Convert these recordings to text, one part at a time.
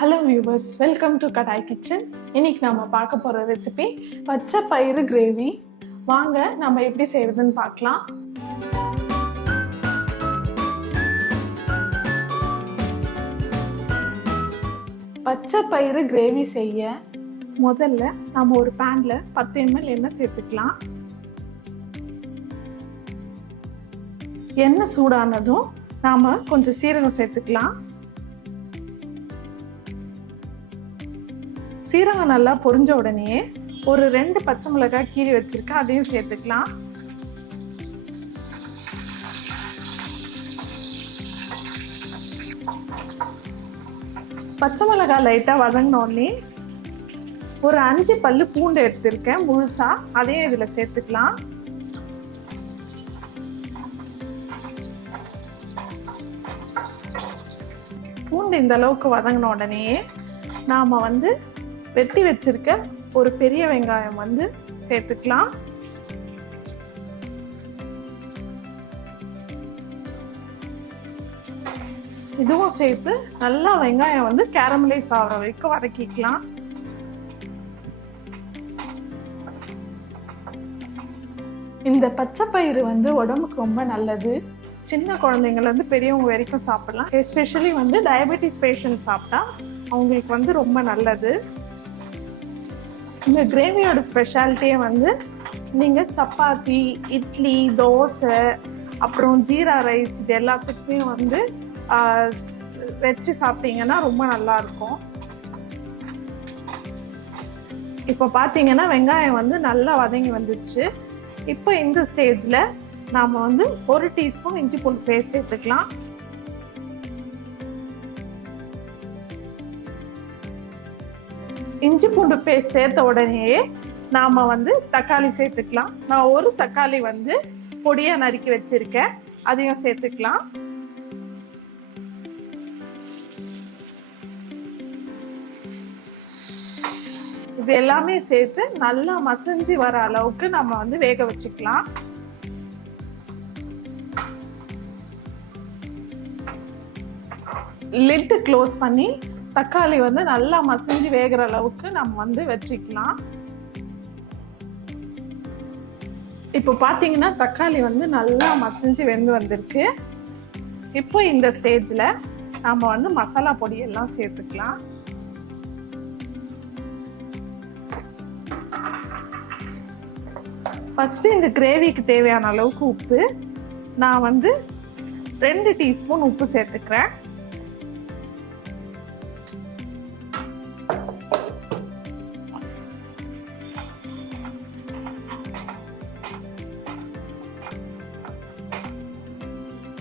Hello viewers, welcome to kadai kitchen. இன்னைக்கு நம்ம பார்க்க போகிற ரெசிபி பச்சை பயிறு கிரேவி. வாங்க நம்ம எப்படி செய்யறதுன்னு பார்க்கலாம். பச்சை பயிறு கிரேவி செய்ய முதல்ல நம்ம ஒரு பேன்ல 10 ml எண்ணெய் சேர்த்துக்கலாம். எண்ணெய் சூடானதும் நாம கொஞ்சம் சீரகம் சேர்த்துக்கலாம். சீரகம் நல்லா பொரிஞ்ச உடனே ஒரு 2 பச்சை மிளகாய் கீறி வச்சிருக்கேன், அதையும் சேர்த்துக்கலாம். பச்சை மிளகாய் லைட்டாக வதங்கினோடனே ஒரு 5 பல்லு பூண்டு எடுத்திருக்கேன் முழுசா, அதையும் இதில் சேர்த்துக்கலாம். பூண்டு இந்த அளவுக்கு வதங்கின உடனே நாம் வெட்டி வச்சிருக்க ஒரு பெரிய வெங்காயம் சேர்த்துக்கலாம். இதுவும் சேர்த்து நல்லா வெங்காயம் கேரமலைஸ் ஆகிற வரைக்கும் வதக்கிக்கலாம். இந்த பச்சை பயிறு உடம்புக்கு ரொம்ப நல்லது. சின்ன குழந்தைங்கள பெரியவங்க வரைக்கும் சாப்பிடலாம். எஸ்பெஷலி டயபெட்டிஸ் பேஷண்ட் சாப்பிட்டா அவங்களுக்கு ரொம்ப நல்லது. இந்த கிரேவியோட ஸ்பெஷாலிட்டியே நீங்கள் சப்பாத்தி, இட்லி, தோசை, அப்புறம் ஜீரா ரைஸ் இது எல்லாத்துக்குமே வச்சு சாப்பிட்டீங்கன்னா ரொம்ப நல்லாயிருக்கும். இப்போ பார்த்தீங்கன்னா வெங்காயம் நல்லா வதங்கி வந்துடுச்சு. இப்போ இந்த ஸ்டேஜில் நாம் 1 டீஸ்பூன் இஞ்சி பூண்டு பேஸ்ட் சேர்த்துக்கலாம். இஞ்சி பூண்டு பேஸ்ட் சேர்த்த உடனே நாம் தக்காளி சேர்த்துக்கலாம். நான் ஒரு தக்காளி பொடியாக நறுக்கி வச்சிருக்கேன், அதையும் சேர்த்துக்கலாம். இது எல்லாமே சேர்த்து நல்லா மசிஞ்சு வர அளவுக்கு நம்ம வேக வச்சுக்கலாம். லிட் க்ளோஸ் பண்ணி தக்காளி நல்லா மசிஞ்சு வேகிற அளவுக்கு நம்ம வச்சுக்கலாம். இப்போ பார்த்தீங்கன்னா தக்காளி நல்லா மசிஞ்சு வெந்து வந்திருக்கு. இப்போ இந்த ஸ்டேஜில் நம்ம மசாலா பொடியெல்லாம் சேர்த்துக்கலாம். ஃபஸ்ட்டு இந்த கிரேவிக்கு தேவையான அளவுக்கு உப்பு நான் 2 டீஸ்பூன் உப்பு சேர்த்துக்கிறேன்.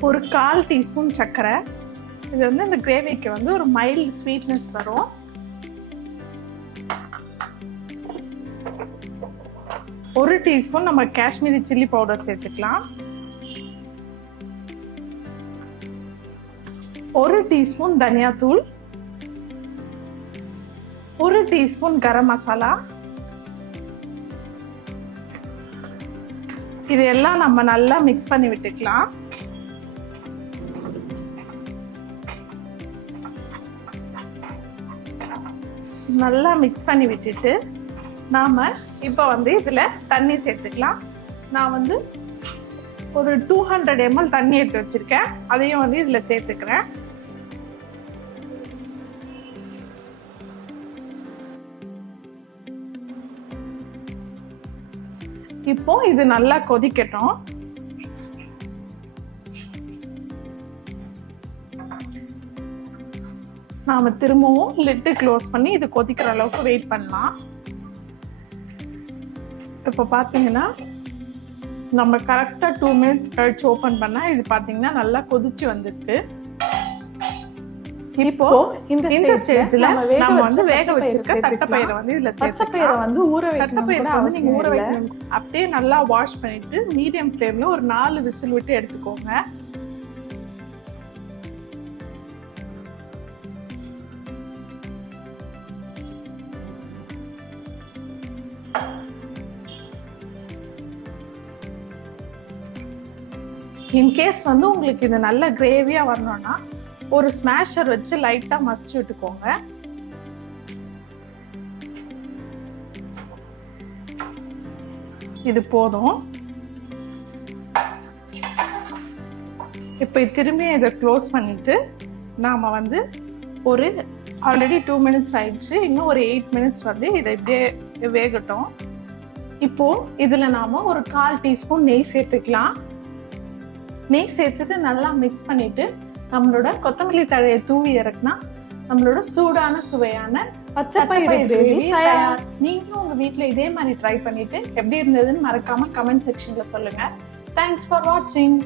ஒரு 1/4 டீஸ்பூன் சர்க்கரை. இது இந்த கிரேவிக்கு ஒரு மைல்டு ஸ்வீட்னஸ் தரும். ஒரு டீஸ்பூன் நம்ம காஷ்மீரி சில்லி பவுடர் சேர்த்துக்கலாம். 1 டீஸ்பூன் தனியாத்தூள், 1 டீஸ்பூன் கரம் மசாலா. இது எல்லாம் நம்ம நல்லா மிக்ஸ் பண்ணி விட்டுக்கலாம். நல்லா மிக்ஸ் பண்ணி விட்டுட்டு நாம் இப்போ இதில் தண்ணி சேர்த்துக்கலாம். நான் ஒரு 200 ml தண்ணி எடுத்து வச்சுருக்கேன், அதையும் இதில் சேர்த்துக்கிறேன். இப்போ இது நல்லா கொதிக்கட்டும். நாம் திரும்பவும் லிட்டு க்ளோஸ் பண்ணி இது கொதிக்கிற அளவுக்கு வெயிட் பண்ணலாம். இப்போ பார்த்தீங்கன்னா நம்ம கரெக்டாக 2 மினிட்ஸ் கழிச்சு ஓப்பன் பண்ணால் இது பார்த்தீங்கன்னா நல்லா கொதிச்சு வந்திருக்கு. இப்போ இந்த ஸ்டேஜில் நம்ம வேக வச்சிருக்க தட்டைப்பயிரை இதில் பச்சைப்பயிரை ஊற தட்டைப்பயிரை நீங்கள் ஊற வைக்கணும். அப்படியே நல்லா வாஷ் பண்ணிட்டு மீடியம் ஃப்ளேமில் ஒரு 4 விசில் விட்டு எடுத்துக்கோங்க. இன்கேஸ் உங்களுக்கு இது நல்ல கிரேவியாக வரணும்னா ஒரு ஸ்மாஷர் வச்சு லைட்டாக மசிச்சு விட்டுக்கோங்க. இது போதும். இப்போ திரும்பி இதை க்ளோஸ் பண்ணிட்டு நாம் வந்து ஒரு ஆல்ரெடி 2 மினிட்ஸ் ஆயிடுச்சு, இன்னும் ஒரு 8 மினிட்ஸ் வந்து இதை இப்படியே வேகட்டும். இப்போது இதில் நாம் ஒரு 1/4 டீஸ்பூன் நெய் சேர்த்துக்கலாம். நெய் சேர்த்துட்டு நல்லா மிக்ஸ் பண்ணிவிட்டு நம்மளோட கொத்தமல்லி தழையை தூவி இறக்குனா நம்மளோட சூடான சுவையான பச்சைப்பயிறு கிரேவி தயார். நீங்களும் உங்கள் வீட்டில் இதே மாதிரி ட்ரை பண்ணிவிட்டு எப்படி இருந்ததுன்னு மறக்காமல் கமெண்ட் செக்ஷனில் சொல்லுங்கள். தேங்க்ஸ் ஃபார் வாட்சிங்.